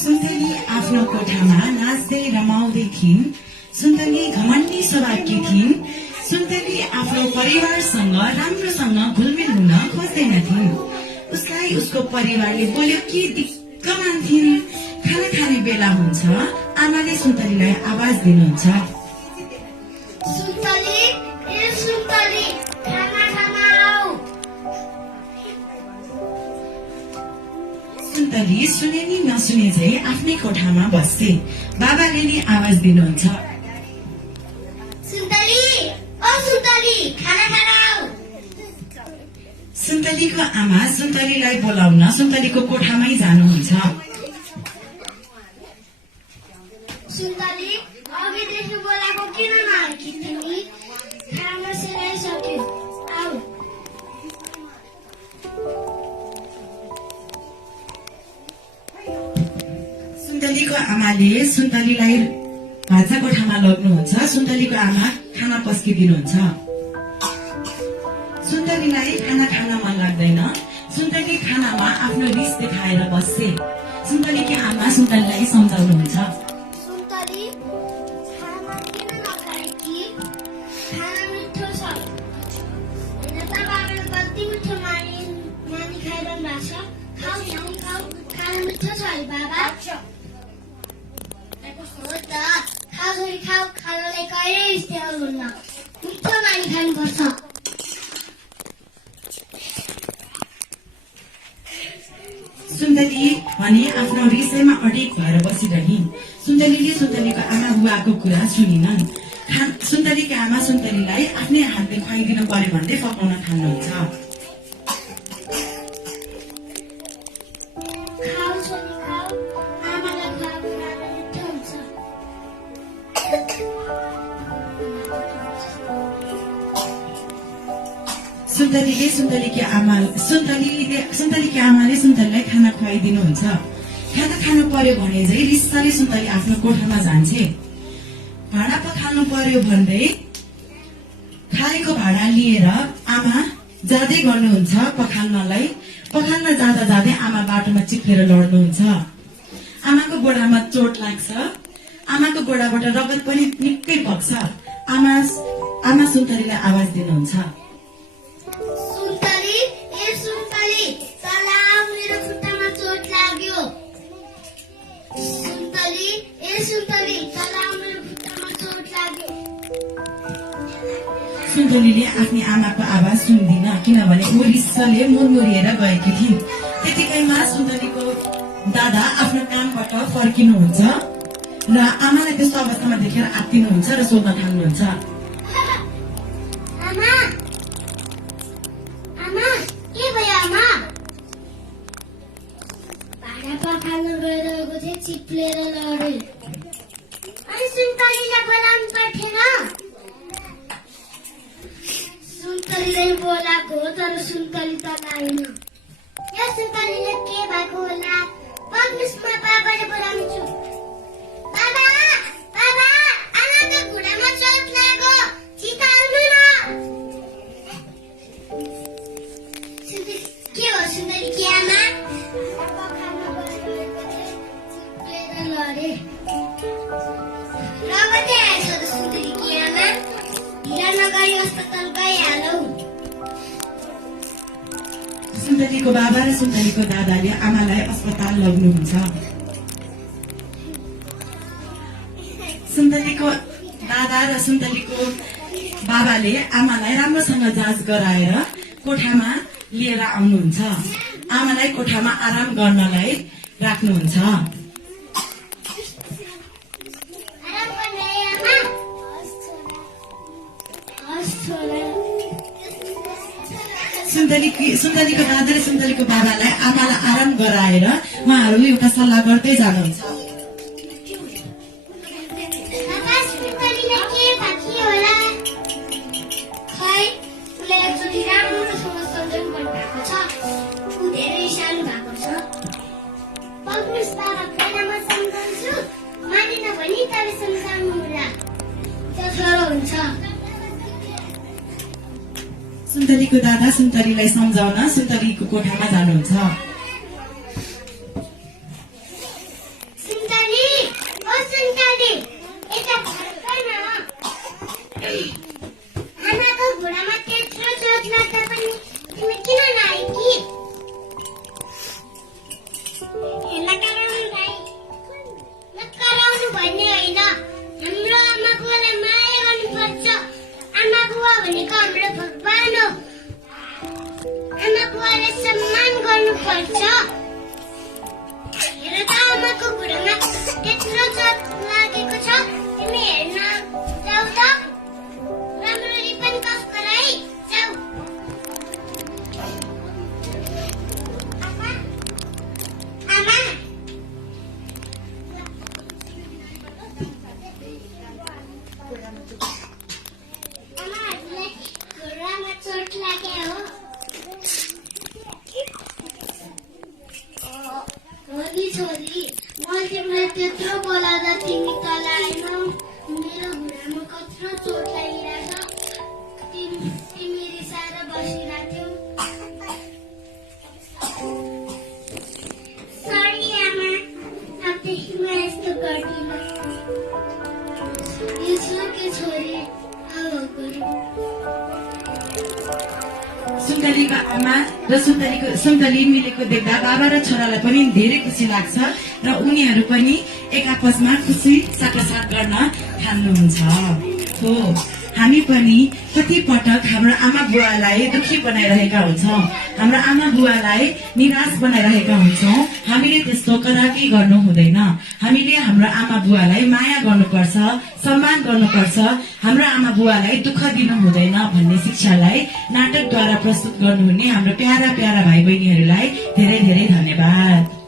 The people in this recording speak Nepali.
सुन्तली आफ्नो कोठामा नाच्दै रमाउँदै थिइन्। सुन्तली घमण्डी स्वभावकी थिइन्। सुन्तली आफ्नो परिवारसँग राम्रोसँग घुलमिल हुन खोज्दैनथिन्। उसलाई उसको परिवारले बोल्यो कि दिक्क मान्थिन्। खाना खाने बेला हुन्छ, आमाले सुन्तलीलाई आवाज दिनुहुन्छ, सुन्तली, ए सुन्तली, खाना खान आऊ। सुन्तली सुने नि नसुने झै आफ्नै कोठामा बस्थे। बाबाले नि आवाज दिनुहुन्छ, सुन्तली, ओ सुन्तली, खाना खान आऊ। सुन्तलीको आमा सुन्तलीलाई बोलाउन सुन्तलीको कोठामै जानुहुन्छ। सुन्तली, अघिदेखि बोलाएको किन नआएकी तिमी? खाना सेलाइसक्यो, आऊ। सुन्तलीको आमाले सुन्तलीलाई भान्सा कोठामा लग्नुहुन्छ। सुन्तलीको आमा खाना पस्किदिनुहुन्छ। सुन्तलीलाई खाना खान मन लाग्दैन। सुन्तली खानामा आफ्नो रिस देखाएर बस्छे। सुन्तलीकी आमा सुन्तलीलाई सम्झाउनुहुन्छ, सुन्तली, खाना किन नखाएकी? खाना मिठो छ। होइन त बाबाले कति मिठो मानी खाइरहनु भएको छ। खाऊ खाऊ खाऊ, खाना मिठो छ है बाबा? हो त, खाऊ छोरी खाऊ, खानालाई कहिल्यै रिस देखाउनुहुन्न। मिठो मानी खानुपर्छ। सुन्तली भने आफ्नो रिसैमा अडिक भएर बसिरहिन्। सुन्तलीले सुन्तलीको आमा बुवाको कुरा सुनिनन्। सुन्तलीकी आमा सुन्तलीलाई आफ्नै हातले खुवाइदिनु पर्यो भन्दै पकाउन थाल्नुहुन्छ। खाऊ छोरी खाऊ, आमालाई खुवाएको खाना मिठो हुन्छ। सुन्तलीकी आमाले सुन्तलीलाई खाना खुवाइदिनुहुन्छ। खाना खानु पर्यो भने चाहिँ रिस्साले सुन्तली आफ्नो कोठामा जान्छे। भाँडा पखाल्नु पर्यो भन्दै खाएको भाँडा लिएर आमा जाँदै गर्नुहुन्छ पखाल्नलाई। पखाल्न जाँदा जाँदै आमा बाटोमा चिप्लेर लड्नुहुन्छ। आमाको गोडामा चोट लाग्छ। आमाको गोडाबाट रगत पनि निकै बग्छ। आमा सुन्तलीलाई आवाज दिनुहुन्छ, सुन्तली, ए सुन्तली, तला मेरो खुट्टामा चोट लाग्यो। सुन्तली, ए सुन्तली, तला मेरो खुट्टामा चोट लाग्यो। सुन्तलीले आफ्नी आमाको आवाज सुन्दिन, किनभने ऊ रिसले मुरमुरिएर गएकी थिइन्। त्यतिकैमा सुन्तलीको दादा आफ्नो कामबाट फर्किनुहुन्छ र आमालाई त्यस्तो अवस्थामा देखेर आत्तिनुहुन्छ र सोध्न थाल्नुहुन्छ, आमा, आमा, के भयो आमा? भाँडा पखाल्न गइरहेको थिएँ, चिप्लेर लड्यो। अनि सुन्तलीलाई बोलाउनु पर्थेन? सुन्तलीलाई बोलाएको हो, तर सुन्तली त आएन। यो सुन्तलीलाई के भएको होला? बग्नुस्, म बाबाले बोलाउँछु। बाबा, बाबा, आमाको घुँडामा चोट लाग्यो, छिटो आउनु न। के हो सुन्तलीकी आमा? पखाल्न गइरहेको थिएँ, चिप्लेर लडे। रगतै आएछ त सुन्तलीकी आमा। ढिला नगरी अस्पताल गइहालौ। सुन्तलीको बाबा र सुन्तलीको दादाले आमालाई अस्पताल लग्नुहुन्छ। सुन्तलीको दादा र सुन्तलीको बाबाले आमालाई राम्रोसँग जाँच गराएर कोठामा लिएर आउनुहुन्छ। आमालाई कोठामा आराम गर्नलाई राख्नुहुन्छ। आराम गर्ने आमा। हस् छोरा। सुन्तलीको दादा र सुन्तलीको बाबालाई आमालाई आराम गराएर उहाँहरू एउटा सल्लाह गर्दै जानुहुन्छ। बाबा, सुन्तलीलाई के भएको होला? खै, उसलाई एकचोटि राम्रोसँग सम्झाउनु पर्नुभएको छ। ऊ धेरै सानो भएको छ। पक्नुस् बाबा, पहिला म सम्झाउँछु। मानेन भने तपाईँ सम्झाउनु होला। त्यो हुन्छ। सुन्तलीको दादा सुन्तलीलाई सम्झाउन सुन्तलीको कोठामा जानुहुन्छ। पर्छ हेर त आमाको बुढामा त्यत्रो चोट लागेको छ तिमी हेर्न जाऊ त राम्ररी पनि कसको है जाऊ आमा आमा आमाहरूलाई घुँडामा चोट लाग्यो हो नि छोरी मैले तिमीलाई त्यत्रो बोलाउँदा तिमी तल आएनौ मेरो घुँडामा कत्रो चोट लागिरहेछ तिमी रिसाएर बसिरहेथ्यौ सरी आमा अबदेखि म यस्तो गर्दिनँ यसो के छोरी अब गरौँ सुन्तलीको आमा र सुन्तली मिलेको देख्दा बाबा र छोरालाई पनि धेरै खुसी लाग्छ र उनीहरू पनि एक आपसमा खुसी साटासाट गर्न थाल्नुहुन्छ हो हामी पनि कति पटक हाम्रो आमा बुवालाई दुखी बनाइरहेका हुन्छौँ हाम्रो आमा बुवालाई निराश बनाइरहेका हुन्छौँ हामीले त्यस्तो कदापि गर्नु हुँदैन हामीले हाम्रो आमा बुवालाई माया गर्नुपर्छ सम्मान गर्नुपर्छ हाम्रो आमा बुवालाई दुःख दिनु हुँदैन भन्ने शिक्षालाई नाटकद्वारा प्रस्तुत गर्नुहुने हाम्रो प्यारा प्यारा भाइ बहिनीहरूलाई धेरै धेरै धन्यवाद।